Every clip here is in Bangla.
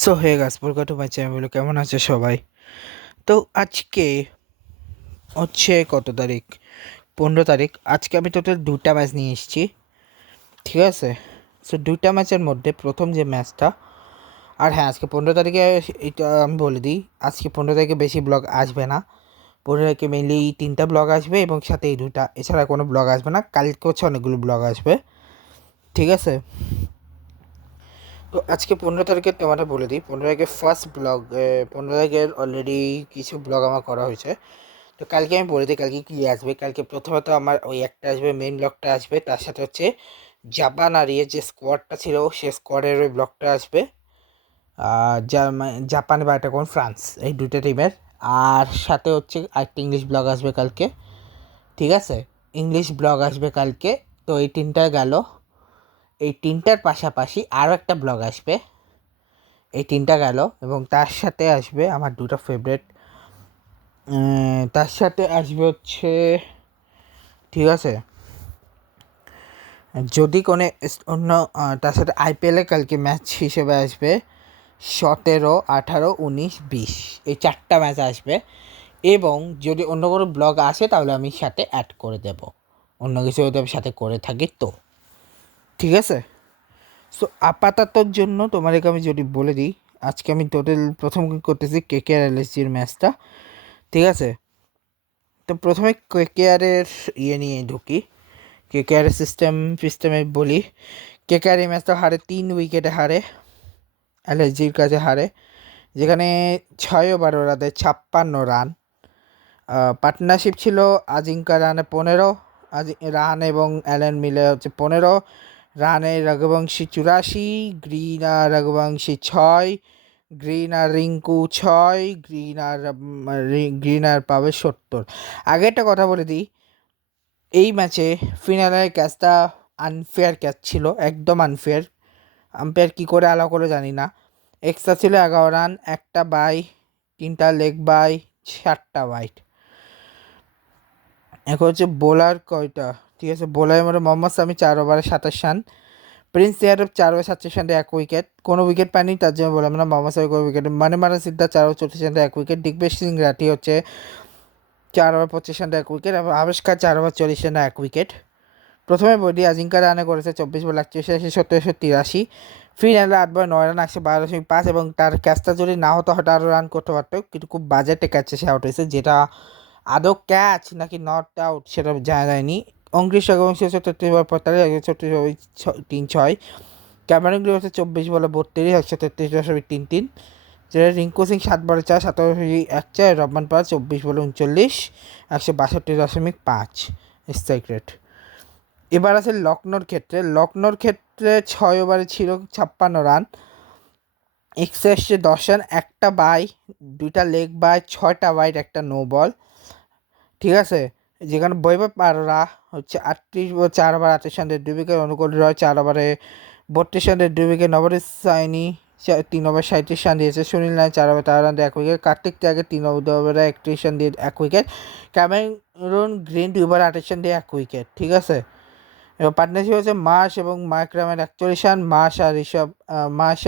সো হে গাছ ওয়েলকাম টু মাই চ্যানেল। কেমন আছে সবাই? তো আজকে হচ্ছে কত তারিখ? 15 তারিখ। আজকে আমি টোটাল দুটা ম্যাচ নিয়ে এসেছি, ঠিক আছে? সো দুটা ম্যাচের মধ্যে প্রথম যে ম্যাচটা, আর হ্যাঁ, আজকে 15 তারিখে এটা আমি বলে দিই, আজকে 15 তারিখে বেশি ব্লগ আসবে না। 15 তারিখে মেনলি 3টা ব্লগ আসবে এবং সাথে এই দুটা, এছাড়া কোনো ব্লগ আসবে না। কালকে হচ্ছে অনেকগুলো ব্লগ আসবে, ঠিক আছে? তো আজকে 15 তারিখে তোমাদের বলে দিই, 15 তারিখে ফার্স্ট ব্লগ, 15 তারিখের অলরেডি কিছু ব্লগ আমার করা হয়েছে। তো কালকে আমি বলে দিই কালকে কী আসবে। কালকে প্রথমত আমার ওই একটা আসবে, মেন ব্লগটা আসবে, তার সাথে হচ্ছে জাপান আর যে স্কোয়াডটা ছিল সে স্কোয়াডের ওই ব্লগটা আসবে। জাপান বা এটা কোন ফ্রান্স, এই দুটো টিমের। আর সাথে হচ্ছে আরেকটা ইংলিশ ব্লগ আসবে কালকে, ঠিক আছে? ইংলিশ ব্লগ আসবে কালকে। তো এই তিনটা গেল। এই তিনটার পাশাপাশি আরও একটা ব্লগ আসবে। এই তিনটা গেল এবং তার সাথে আসবে আমার দুটো ফেভারেট, তার সাথে আসবে হচ্ছে, ঠিক আছে, যদি কোনো অন্য তার সাথে আইপিএলে কালকে ম্যাচ হিসেবে আসবে 17, 18, 19, 20, এই 4টা ম্যাচ আসবে। এবং যদি অন্য কোনো ব্লগ আসে তাহলে আমি সাথে অ্যাড করে দেব, অন্য কিছু যদি আমি সাথে করে থাকি তো, ঠিক আছে? সো আপাততর জন্য তোমাদেরকে আমি যদি বলে দিই, আজকে আমি টোটাল প্রথম করতেছি কেকেআর এলএসজির ম্যাচটা, ঠিক আছে? তো প্রথমে কেকেআরের নিয়ে ঢুকি, কেকেআরের সিস্টেমে বলি। কেকেআর এই ম্যাচটা হারে, 3 উইকেটে হারে, এলএসজির কাছে হারে, যেখানে 6 ওভারে 56 রান। পার্টনারশিপ ছিল আজিঙ্কা রানে 15 রান এবং অ্যালেন মিলে হচ্ছে 15 রানে, রঘুবংশী 84, গ্রিন আর রঘুবংশী 6, গ্রিন আর রিঙ্কু 6, গ্রিন আর পাবে 70। আগে একটা কথা বলে দিই, এই ম্যাচে ফিনালের ক্যাচটা আনফেয়ার ক্যাচ ছিল, একদম আনফেয়ার। আম্পায়ার কী করে অ্যালাউ করে জানি না। এক্সট্রা ছিল 11 রান, একটা বাই, 3টা লেগ বাই, 7টা ওয়াইড। এখন হচ্ছে বোলার কয়টা, ঠিক আছে? বোলারের মধ্যে মোহাম্মদ সামি 4 ওভারে 27 রান, প্রিন্স ইয়ারব 4 ওভার 37 রানে 1 উইকেট, কোনো উইকেট পায়নি, তার জন্য বললাম না মোহাম্মদ সামি কোনো উইকেট। মানেমারা সিদ্ধা 4 ওভার 34 রানে 1 উইকেট, দিগ্বেশ সিং রাঠি হচ্ছে 4 ওভার 25 রানে 1 উইকেট এবং আবিষ্কার 4 ওভার 40 রানে 1 উইকেট। প্রথমে বডি আজিঙ্কা রানে করেছে 24 বল 41, 70, 83। ফিনালে 8 বলে 9 রান, 112.5 এবং তার ক্যাচটা যদি না হতো হয়তো আরও রান করতে পারতো, কিন্তু খুব বাজেটে ক্যাচে সে আউট হয়েছে, যেটা আদৌ ক্যাচ নাকি নট আউট সেটা জানা যায়নি। অঙ্কুশ রঘুবংশী হচ্ছে 33 বল 45, 36, ক্যামেরন গ্রিন হচ্ছে 24 বলে 32, 133.33। যেটা রিঙ্কু সিং 7 বলে 4, 17.14, রহমান পাল 24 বলে 39, 162.5 স্ট্রাইক রেট। এবার আছে লখনৌর ক্ষেত্রে 6 ওভারে ছিল 56 রান, এক্সে এসছে 10 রান, একটা বাই, 2টা লেগ বাই, 6টা ওয়াইড, একটা নো বল, ঠিক আছে? যেখানে বৈভব আরোরা হচ্ছে 38 ball 4 over 28 run 2 wicket, Anukul Roy 4 ওভারে 32 রান 2 উইকেট, নবরিশ সাইনি 3 ওভার 37 রান দিয়েছে, সুনীল নারায়ণ 4 ওভার 13 রান দিয়ে 1 উইকেট, কার্তিক ত্যাগে 3 ওভারে 31 রান দিয়ে 1 wicket, Cameron green 2 over 28 run দিয়ে 1 উইকেট, ঠিক আছে? এবার পার্টনারশিপ হচ্ছে মার্শ এবং মার্করামের 41 রান, মার্শ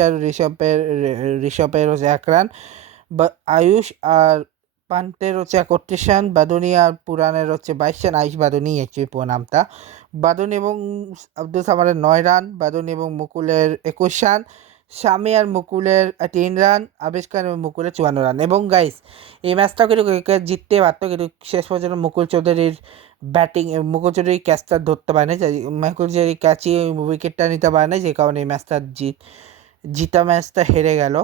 আর ঋষভের হচ্ছে 1 রান, আয়ুষ আর পান্তের হচ্ছে 31 রান, বাদুনি আর পুরানের হচ্ছে 22 রান, আয়ুষ বাদুনি অ্যাকচুয়ালি পুরো নামটা। বাদুনি এবং আব্দুল সামাদের 9 রান, বাদুনি এবং মুকুলের 21 রান, শামি আর মুকুলের 3 রান, আবিষ্কার এবং মুকুলের 54 রান। এবং গাইস, এই ম্যাচটাও কিন্তু জিততে পারতো, কিন্তু শেষ পর্যন্ত মুকুল চৌধুরীর মুকুল চৌধুরী ক্যাচটা ধরতে পারে না, মুকুল চৌধুরী ক্যাচই উইকেটটা নিতে পারে না, যে কারণে এই ম্যাচটা ম্যাচটা হেরে গেল।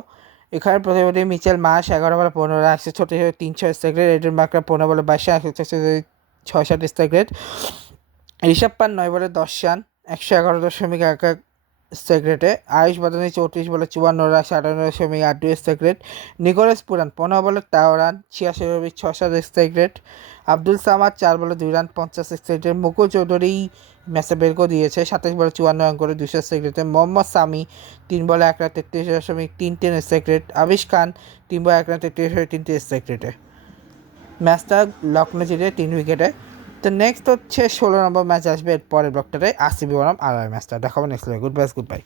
এখানে প্রতিপতি মিচেল মাস 11 বলে 15 রান, 136 স্ট্রাইক রেট, এডেন মার্করা 15 বলে 22 রান, 166 স্ট্রাইক রেট, ঋষভ পান 9 বলে 10 রান, 111.11 স্ট্রাইক রেটে, আয়ুষ বাদানি 34 বলে 54 run, 98.82 strike rate, Nicholas Pooran 15 বলে 13 run, 86.67 strike rate, Abdul Samad 4 বলে 2 রান, 50 স্ট্রাইক রেট, মুকুল চৌধুরী ম্যাচে বের করে দিয়েছে 27 বলে 54 রান করে 200 স্ট্রাইক রেটে, মোহাম্মদ সামি 3 বলে 1 রান 33.33 স্ট্রাইক রেট, আবিশ খান 3 বলে 1 রান 33.33 স্ট্রাইক রেটে। ম্যাচটা লখনৌ জিতে 3 উইকেটে। তো নেক্সট হচ্ছে 16 নম্বর ম্যাচ আসবে এর পরের ব্লকটাতে, আরসিবি বনাম আরআর ম্যাচটা দেখাবো নেক্সট। Good bye.